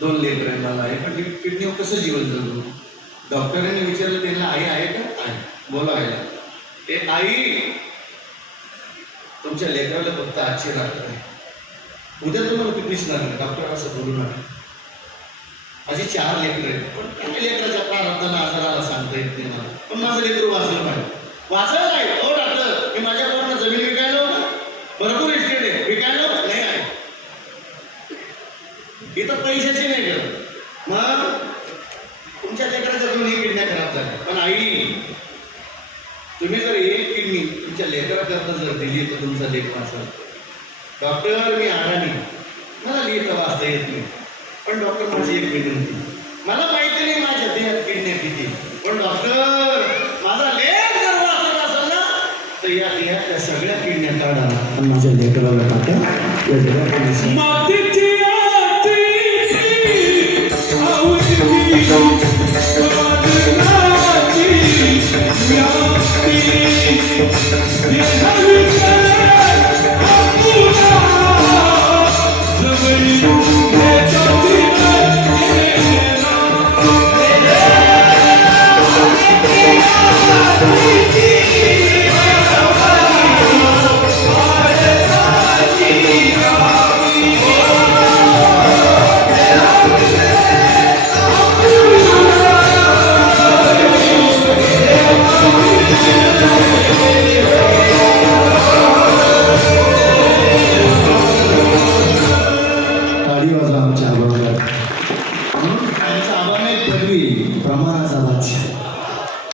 दोन लेकर आहे मला आहे पण किडनी कसं जीवन जगू डॉक्टरांनी विचारलं त्यांना आई आहे का? आहे. बोलायला ते आई तुमच्या लेकराला फक्त आजची रात्र आहे. उद्या तुम्हाला किती दिसणार नाही. डॉक्टर असं बोलू नका माझी चार लेकर आहेत. पण काय लेकराच्या प्रारब्धाला आजाराला सांगता येत नाही मला? पण माझं लेकर वाचलं पाहिजे. वाचलं नाही? हो डॉक्टर. मी माझ्या पोरांना जमीन विकायला हो का भरपूर इस्टेट आहे विकायला हो? नाही आहे इथं पैशाची नाही करत. मग तुमच्या लेकराच्या दोन्ही किडण्या खराब झाल्या. पण आई तुम्ही जर एक किडनी तुमच्या लेकराकरता जर दिली तर तुमचा लेख वाचला. डॉक्टर मी आराणी मला लिहिता वाचता येत नाही. पण डॉक्टर माझी एक विनंती. मला माहिती नाही माझ्या देहात किडण्या किती. पण डॉक्टर माझा लेख जर वाचत असेल ना तर या देहातल्या सगळ्या किडण्या काढा आणि माझ्या लेकराला टाका. या जगात Yeah. देवाचं आमच्या